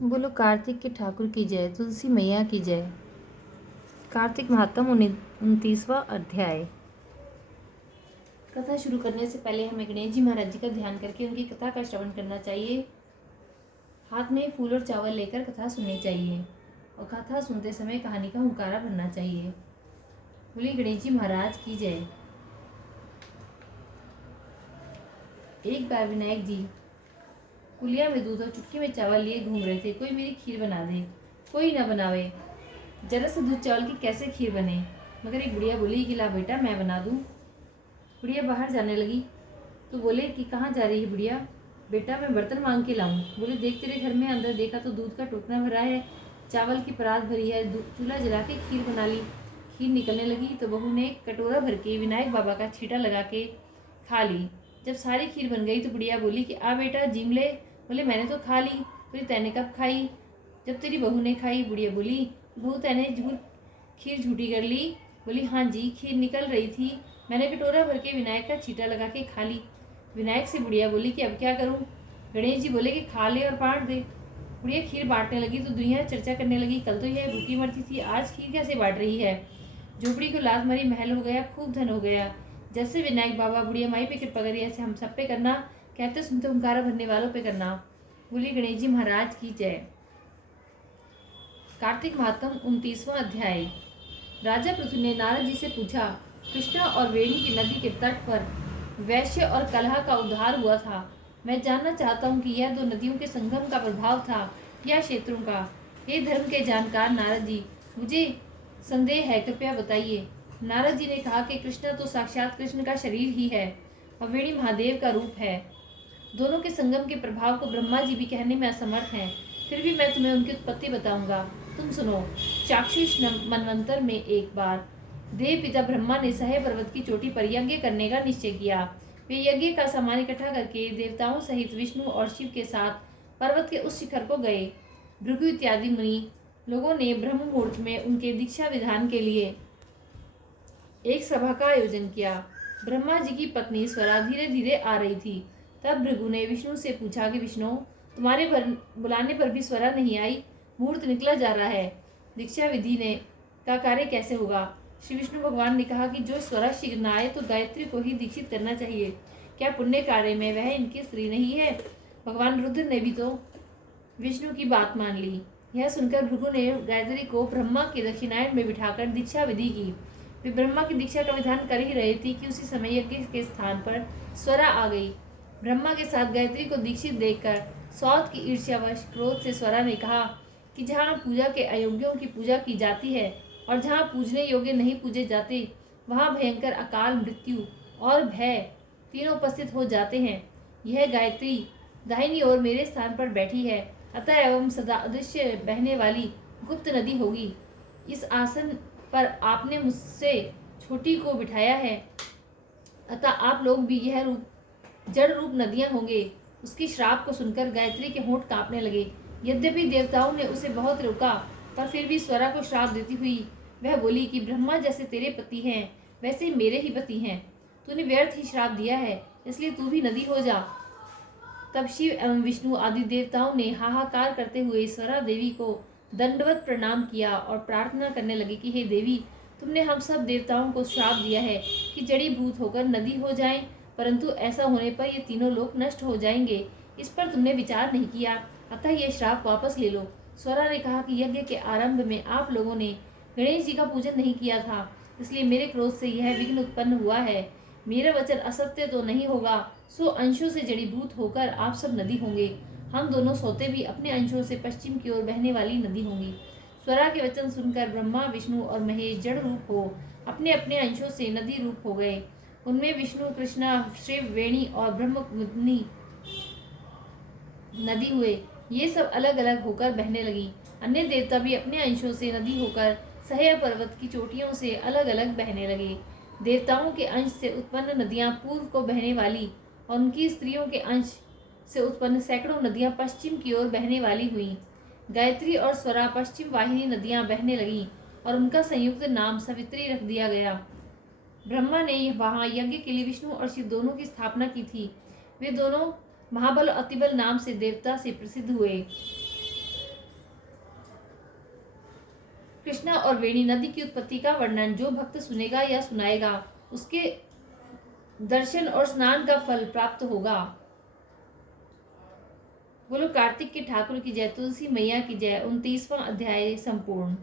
बोलो कार्तिक के ठाकुर की जय, तुलसी मैया की जय। कार्तिक महात्म 29वां अध्याय। कथा शुरू करने से पहले हमें गणेश जी महाराज जी का ध्यान करके उनकी कथा का श्रवण करना चाहिए। हाथ में फूल और चावल लेकर कथा सुननी चाहिए और कथा सुनते समय कहानी का हुंकारा भरना चाहिए। बोली गणेश जी महाराज की जय। एक बार विनायक जी कुलिया में दूध और चुटकी में चावल लिए घूम रहे थे। कोई मेरी खीर बना दे, कोई ना बनावे, जरा से दूध चावल की कैसे खीर बने। मगर एक बुढ़िया बोली कि ला बेटा मैं बना दूं। बुढ़िया बाहर जाने लगी तो बोले कि कहाँ जा रही है बुढ़िया। बेटा मैं बर्तन मांग के लाऊं। बोले देख तेरे घर में, अंदर देखा तो दूध का टोकना भरा है, चावल की परात भरी है, चूल्हा जला के खीर बना ली। खीर निकलने लगी तो बहू ने कटोरा भर के विनायक बाबा का छींटा लगा के खा ली। जब सारी खीर बन गई तो बुढ़िया बोली कि आ बेटा जिम ले। बोले मैंने तो खा ली। बोली तैने कब खाई? जब तेरी बहू ने खाई। बुढ़िया बोली बहू तैने खीर झूठी कर ली। बोली हाँ जी, खीर निकल रही थी, मैंने कटोरा भर के विनायक का छींटा लगा के खा ली। विनायक से बुढ़िया बोली कि अब क्या करूं? गणेश जी बोले कि खा ले और बांट दे। बुढ़िया खीर बांटने लगी तो दुनिया चर्चा करने लगी, कल तो यह भूखी मरती थी, आज खीर कैसे बांट रही है। झोपड़ी को लात मारी, महल हो गया, खूब धन हो गया। जैसे विनायक बाबा बुढ़िया माई पे कृपा करी, ऐसे हम सब पे करना। कहते सुनते हुंकारा भरने वालों पे करना। बोली गणेश जी महाराज की जय। कार्तिक महात्म 29वां अध्याय। राजा पृथु ने नारद जी से पूछा, कृष्णा और वेणी की नदी के तट पर वैश्य और कलह का उद्धार हुआ था। मैं जानना चाहता हूँ कि यह दो नदियों के संगम का प्रभाव था या क्षेत्रों का। हे धर्म के जानकार नारद जी, मुझे संदेह है, कृपया बताइए। नारद जी ने कहा कि कृष्णा तो साक्षात कृष्ण का शरीर ही है और वेणी महादेव का रूप है। दोनों के संगम के प्रभाव को ब्रह्मा जी भी कहने में असमर्थ हैं। फिर भी मैं तुम्हें उनकी उत्पत्ति बताऊंगा, तुम सुनो। चाक्षुष मनवंतर में एक बार देव पिता ब्रह्मा ने सह्य पर्वत की चोटी पर यज्ञ करने का निश्चय किया। वे यज्ञ का सामान इकट्ठा करके देवताओं सहित विष्णु और शिव के साथ पर्वत के उस शिखर को गए। भृगु इत्यादि मुनि लोगों ने ब्रह्म मुहूर्त में उनके दीक्षा विधान के लिए एक सभा का आयोजन किया। ब्रह्मा जी की पत्नी स्वरा धीरे धीरे आ रही थी। तब भृगु ने विष्णु से पूछा कि विष्णु, तुम्हारे बुलाने पर भी स्वरा नहीं आई, मुहूर्त निकला जा रहा है, दीक्षा विधि ने का कार्य कैसे होगा। श्री विष्णु भगवान ने कहा कि जो स्वरा शीघ्र न आए तो गायत्री को ही दीक्षित करना चाहिए। क्या पुण्य कार्य में वह इनकी स्त्री नहीं है? भगवान रुद्र ने भी तो विष्णु की बात मान ली। यह सुनकर भृगु ने गायत्री को ब्रह्मा के दक्षिणायन में बिठाकर दीक्षा विधि की। वे ब्रह्मा की दीक्षा का विधान कर ही रहे थे कि उसी समय यज्ञ के स्थान पर स्वरा आ गई। ब्रह्मा के साथ गायत्री को दीक्षित देखकर स्वाद की ईर्ष्यावश क्रोध से स्वरा ने कहा कि जहाँ पूजा के अयोग्यों की पूजा की जाती है और जहाँ पूजने योग्य नहीं पूजे जाते, वहाँ भयंकर अकाल, मृत्यु और भय तीनों उपस्थित हो जाते हैं। यह गायत्री दाहिनी ओर मेरे स्थान पर बैठी है, अतः एवं सदा अदृश्य बहने वाली गुप्त नदी होगी। इस आसन पर आपने मुझसे छोटी को बिठाया है, अतः आप लोग भी यह रूप जड़ रूप नदियां होंगे। उसकी श्राप को सुनकर गायत्री के होंठ कांपने लगे। यद्यपि देवताओं ने उसे बहुत रोका, पर फिर भी स्वरा को श्राप देती हुई वह बोली कि ब्रह्मा जैसे तेरे पति हैं, वैसे मेरे ही पति हैं। तूने व्यर्थ ही श्राप दिया है, इसलिए तू भी नदी हो जा। तब शिव एवं विष्णु आदि देवताओं ने हाहाकार करते हुए स्वरा देवी को दंडवत प्रणाम किया और प्रार्थना करने लगे कि हे देवी, तुमने हम सब देवताओं को श्राप दिया है कि जड़ी भूत होकर नदी हो जाएं, परंतु ऐसा होने पर ये तीनों लोग नष्ट हो जाएंगे। इस पर तुमने विचार नहीं किया, अतः यह श्राप वापस ले लो। स्वरा ने कहा कि यज्ञ के आरंभ में आप लोगों ने गणेश जी का पूजन नहीं किया था, इसलिए मेरे क्रोध से यह विघ्न उत्पन्न हुआ है। मेरा वचन असत्य तो नहीं होगा, सो अंशों से जड़ीभूत होकर आप सब नदी होंगे। हम दोनों सोते भी अपने अंशों से पश्चिम की ओर बहने वाली नदी होंगी। स्वरा के वचन सुनकर ब्रह्मा, विष्णु और महेश जड़ रूप हो अपने अपने अंशों से नदी रूप हो गए। उनमें विष्णु, कृष्णा, शिव, वेणी और ब्रह्ममुनि नदी हुए। ये सब अलग अलग होकर बहने लगी। अन्य देवता भी अपने अंशों से नदी होकर सह्य पर्वत की चोटियों से अलग अलग बहने लगे। देवताओं के अंश से उत्पन्न नदियां पूर्व को बहने वाली और उनकी स्त्रियों के अंश से उत्पन्न सैकड़ों नदियां पश्चिम की ओर बहने वाली हुई। गायत्री और स्वरा पश्चिम वाहिनी नदियां बहने लगीं और उनका संयुक्त नाम सवित्री रख दिया गया। ब्रह्मा ने वहां यज्ञ के लिए विष्णु और शिव दोनों की स्थापना की थी। वे दोनों महाबल और अतिबल नाम से देवता से प्रसिद्ध हुए। कृष्णा और वेणी नदी की उत्पत्ति का वर्णन जो भक्त सुनेगा या सुनाएगा उसके दर्शन और स्नान का फल प्राप्त होगा। बोलो कार्तिक के ठाकुर की जय, तुलसी मैया की जय। 29वां अध्याय संपूर्ण।